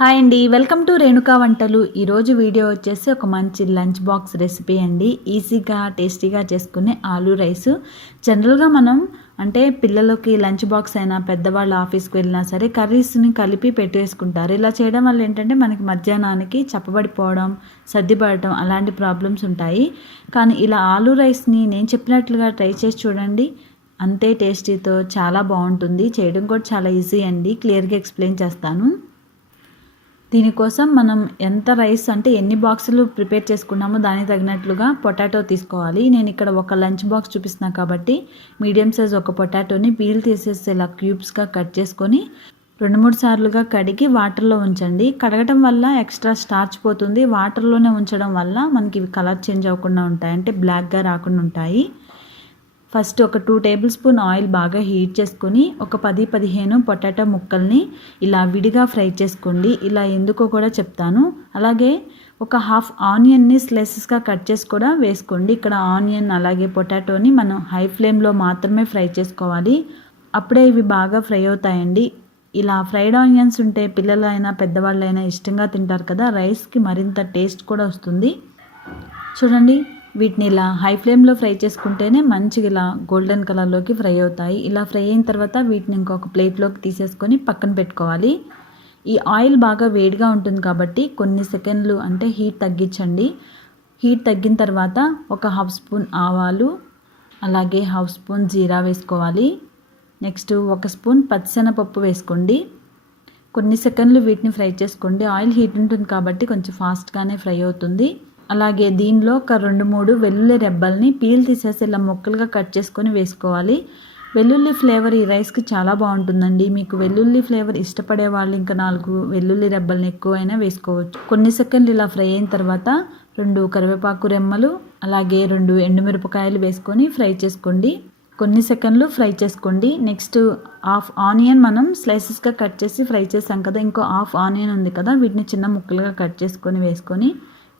Hi అండి. Welcome to Renuka వంటలు. ఈరోజు వీడియో వచ్చేసి ఒక మంచి లంచ్ బాక్స్ రెసిపీ అండి. ఈజీగా టేస్టీగా చేసుకునే ఆలూ రైస్. జనరల్గా మనం అంటే పిల్లలకి లంచ్ బాక్స్ అయినా పెద్దవాళ్ళ ఆఫీస్కి వెళ్ళినా సరే కర్రీస్ని కలిపి పెట్టేసుకుంటారు. ఇలా చేయడం వల్ల ఏంటంటే మనకి మధ్యాహ్నానికి చప్పబడిపోవడం సర్దిపడటం అలాంటి ప్రాబ్లమ్స్ ఉంటాయి. కానీ ఇలా ఆలూ రైస్ని నేను చెప్పినట్లుగా ట్రై చేసి చూడండి. అంతే టేస్టీతో చాలా బాగుంటుంది. చేయడం కూడా చాలా ఈజీ అండి. క్లియర్గా ఎక్స్ప్లెయిన్ చేస్తాను. దీనికోసం మనం ఎంత రైస్ అంటే ఎన్ని బాక్సులు ప్రిపేర్ చేసుకున్నామో దానికి తగినట్లుగా పొటాటో తీసుకోవాలి. నేను ఇక్కడ ఒక లంచ్ బాక్స్ చూపిస్తున్నాను కాబట్టి మీడియం సైజ్ ఒక పొటాటోని పీల్ తీసేసి ఇలా క్యూబ్స్గా కట్ చేసుకొని రెండు మూడు సార్లుగా కడిగి వాటర్లో ఉంచండి. కడగటం వల్ల ఎక్స్ట్రా స్టార్చ్ పోతుంది. వాటర్లోనే ఉంచడం వల్ల మనకి ఇవి కలర్ చేంజ్ అవ్వకుండా ఉంటాయి. అంటే బ్లాక్గా రాకుండా ఉంటాయి. ఫస్ట్ ఒక టూ టేబుల్ స్పూన్ ఆయిల్ బాగా హీట్ చేసుకొని ఒక పది పదిహేను పొటాటో ముక్కల్ని ఇలా విడిగా ఫ్రై చేసుకోండి. ఇలా ఎందుకో కూడా చెప్తాను. అలాగే ఒక హాఫ్ ఆనియన్ని స్లైసెస్గా కట్ చేసి కూడా వేసుకోండి. ఇక్కడ ఆనియన్ అలాగే పొటాటోని మనం హై ఫ్లేమ్లో మాత్రమే ఫ్రై చేసుకోవాలి. అప్పుడే ఇవి బాగా ఫ్రై అవుతాయండి. ఇలా ఫ్రైడ్ ఆనియన్స్ ఉంటే పిల్లలైనా పెద్దవాళ్ళైనా ఇష్టంగా తింటారు కదా రైస్కి మరింత టేస్ట్ కూడా వస్తుంది. చూడండి వీటిని ఇలా హై ఫ్లేమ్లో ఫ్రై చేసుకుంటేనే మంచిగా ఇలా గోల్డెన్ కలర్లోకి ఫ్రై అవుతాయి. ఇలా ఫ్రై అయిన తర్వాత వీటిని ఇంకొక ప్లేట్లోకి తీసేసుకొని పక్కన పెట్టుకోవాలి. ఈ ఆయిల్ బాగా వేడిగా ఉంటుంది కాబట్టి కొన్ని సెకండ్లు అంటే హీట్ తగ్గించండి. హీట్ తగ్గిన తర్వాత ఒక హాఫ్ స్పూన్ ఆవాలు అలాగే హాఫ్ స్పూన్ జీరా వేసుకోవాలి. నెక్స్ట్ ఒక స్పూన్ పచ్చిశనగపప్పు వేసుకోండి. కొన్ని సెకండ్లు వీటిని ఫ్రై చేసుకోండి. ఆయిల్ హీట్ ఉంటుంది కాబట్టి కొంచెం ఫాస్ట్గానే ఫ్రై అవుతుంది. అలాగే దీనిలో ఒక రెండు మూడు వెల్లుల్లి రెబ్బల్ని పీల్ తీసేసి ఇలా ముక్కలుగా కట్ చేసుకొని వేసుకోవాలి. వెల్లుల్లి ఫ్లేవర్ ఈ రైస్కి చాలా బాగుంటుందండి. మీకు వెల్లుల్లి ఫ్లేవర్ ఇష్టపడే వాళ్ళు ఇంకా నాలుగు వెల్లుల్లి రెబ్బల్ని ఎక్కువైనా వేసుకోవచ్చు. కొన్ని సెకండ్లు ఇలా ఫ్రై అయిన తర్వాత రెండు కరివేపాకు రెమ్మలు అలాగే రెండు ఎండుమిరపకాయలు వేసుకొని ఫ్రై చేసుకోండి. కొన్ని సెకండ్లు ఫ్రై చేసుకోండి. నెక్స్ట్ హాఫ్ ఆనియన్ మనం స్లైసెస్గా కట్ చేసి ఫ్రై చేసాం కదా ఇంకో హాఫ్ ఆనియన్ ఉంది కదా వీటిని చిన్న ముక్కలుగా కట్ చేసుకొని వేసుకొని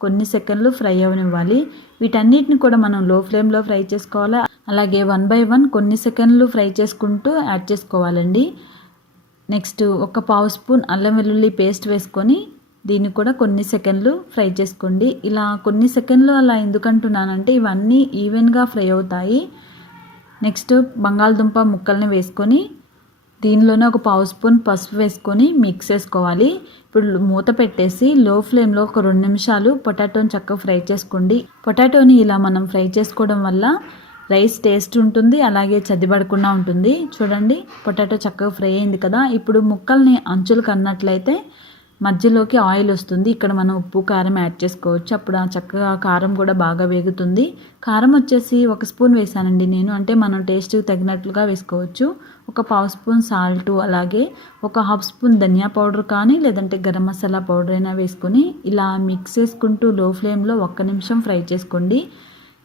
కొన్ని సెకండ్లు ఫ్రై అవనివ్వాలి. వీటన్నిటిని కూడా మనం లో ఫ్లేమ్లో ఫ్రై చేసుకోవాలి? అలాగే వన్ బై వన్ కొన్ని సెకండ్లు ఫ్రై చేసుకుంటూ యాడ్ చేసుకోవాలండి. నెక్స్ట్ ఒక పావు స్పూన్ అల్లం వెల్లుల్లి పేస్ట్ వేసుకొని దీన్ని కూడా కొన్ని సెకండ్లు ఫ్రై చేసుకోండి. ఇలా కొన్ని సెకండ్లు అలా ఎందుకంటున్నానంటే ఇవన్నీ ఈవెన్గా ఫ్రై అవుతాయి. నెక్స్ట్ బంగాళదుంప ముక్కల్ని వేసుకొని దీనిలోనే ఒక పావు స్పూన్ పసుపు వేసుకొని మిక్స్ చేసుకోవాలి. ఇప్పుడు మూత పెట్టేసి లో ఫ్లేమ్లో ఒక రెండు నిమిషాలు పొటాటోని చక్కగా ఫ్రై చేసుకోండి. పొటాటోని ఇలా మనం ఫ్రై చేసుకోవడం వల్ల రైస్ టేస్ట్ ఉంటుంది అలాగే చదిబడకుండా ఉంటుంది. చూడండి పొటాటో చక్కగా ఫ్రై అయింది కదా. ఇప్పుడు ముక్కల్ని అంచులు కన్నట్లయితే మధ్యలోకి ఆయిల్ వస్తుంది. ఇక్కడ మనం ఉప్పు కారం యాడ్ చేసుకోవచ్చు. అప్పుడు ఆ చక్కగా కారం కూడా బాగా వేగుతుంది. కారం వచ్చేసి ఒక స్పూన్ వేసానండి నేను. అంటే మనం టేస్ట్ తగినట్లుగా వేసుకోవచ్చు. ఒక పావు స్పూన్ సాల్ట్ అలాగే ఒక హాఫ్ స్పూన్ ధనియా పౌడర్ కానీ లేదంటే గరం మసాలా పౌడర్ అయినా వేసుకొని ఇలా మిక్స్ చేసుకుంటూ లో ఫ్లేమ్లో ఒక్క నిమిషం ఫ్రై చేసుకోండి.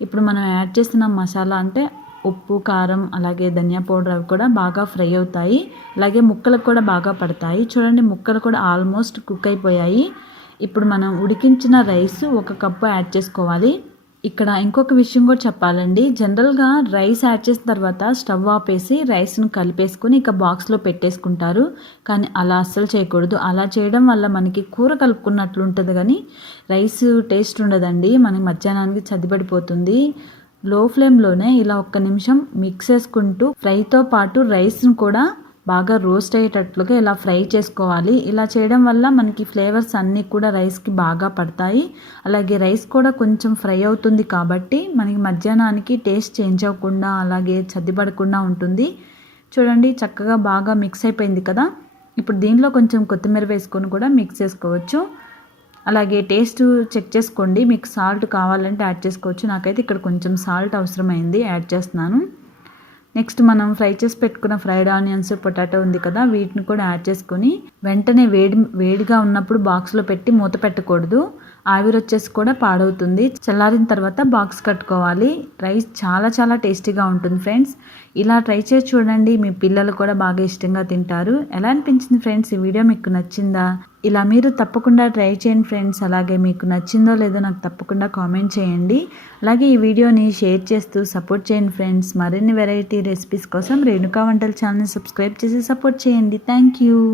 ఇప్పుడు మనం యాడ్ చేసిన మసాలా అంటే ఉప్పు కారం అలాగే ధనియా పౌడర్ అవి కూడా బాగా ఫ్రై అవుతాయి. అలాగే ముక్కలకు కూడా బాగా పడతాయి. చూడండి ముక్కలు కూడా ఆల్మోస్ట్ కుక్ అయిపోయాయి. ఇప్పుడు మనం ఉడికించిన రైస్ ఒక కప్పు యాడ్ చేసుకోవాలి. ఇక్కడ ఇంకొక విషయం కూడా చెప్పాలండి. జనరల్గా రైస్ యాడ్ చేసిన తర్వాత స్టవ్ ఆపేసి రైస్ను కలిపేసుకొని ఇక బాక్స్లో పెట్టేసుకుంటారు. కానీ అలా అస్సలు చేయకూడదు. అలా చేయడం వల్ల మనకి కూర కలుపుకున్నట్లు ఉంటుంది కానీ రైస్ టేస్ట్ ఉండదండి. మనకి మధ్యాహ్నానికి చదిపడిపోతుంది లో ఫ్లేమ్లోనే ఇలా ఒక్క నిమిషం మిక్స్ చేసుకుంటూ ఫ్రైతో పాటు రైస్ను కూడా బాగా రోస్ట్ అయ్యేటట్లుగా ఇలా ఫ్రై చేసుకోవాలి. ఇలా చేయడం వల్ల మనకి ఫ్లేవర్స్ అన్నీ కూడా రైస్కి బాగా పడతాయి. అలాగే రైస్ కూడా కొంచెం ఫ్రై అవుతుంది కాబట్టి మనకి మధ్యాహ్నానికి టేస్ట్ చేంజ్ అవ్వకుండా అలాగే చద్దిపడకుండా ఉంటుంది. చూడండి చక్కగా బాగా మిక్స్ అయిపోయింది కదా. ఇప్పుడు దీనిలో కొంచెం కొత్తిమీర వేసుకొని కూడా మిక్స్ చేసుకోవచ్చు. అలాగే టేస్ట్ చెక్ చేసుకోండి. మీకు సాల్ట్ కావాలంటే యాడ్ చేసుకోవచ్చు. నాకైతే ఇక్కడ కొంచెం సాల్ట్ అవసరమైంది. యాడ్ చేస్తున్నాను. నెక్స్ట్ మనం ఫ్రై చేసి పెట్టుకున్న ఫ్రైడ్ ఆనియన్స్ పొటాటో ఉంది కదా వీటిని కూడా యాడ్ చేసుకొని వెంటనే వేడి వేడిగా ఉన్నప్పుడు బాక్స్లో పెట్టి మూత పెట్టకూడదు. ఆవిరి వచ్చేసి కూడా పాడవుతుంది. చల్లారిన తర్వాత బాక్స్ కట్టుకోవాలి. రైస్ చాలా చాలా టేస్టీగా ఉంటుంది ఫ్రెండ్స్. ఇలా ట్రై చేసి చూడండి. మీ పిల్లలు కూడా బాగా ఇష్టంగా తింటారు. ఎలా అనిపించింది ఫ్రెండ్స్? ఈ వీడియో మీకు నచ్చిందా? ఇలా మీరు తప్పకుండా ట్రై చేయండి ఫ్రెండ్స్. అలాగే మీకు నచ్చిందో లేదో నాకు తప్పకుండా కామెంట్ చేయండి. అలాగే ఈ వీడియోని షేర్ చేస్తూ సపోర్ట్ చేయండి ఫ్రెండ్స్. మరిన్ని వెరైటీ రెసిపీస్ కోసం రేణుకా వంటల ఛానల్ని సబ్స్క్రైబ్ చేసి సపోర్ట్ చేయండి. Thank you.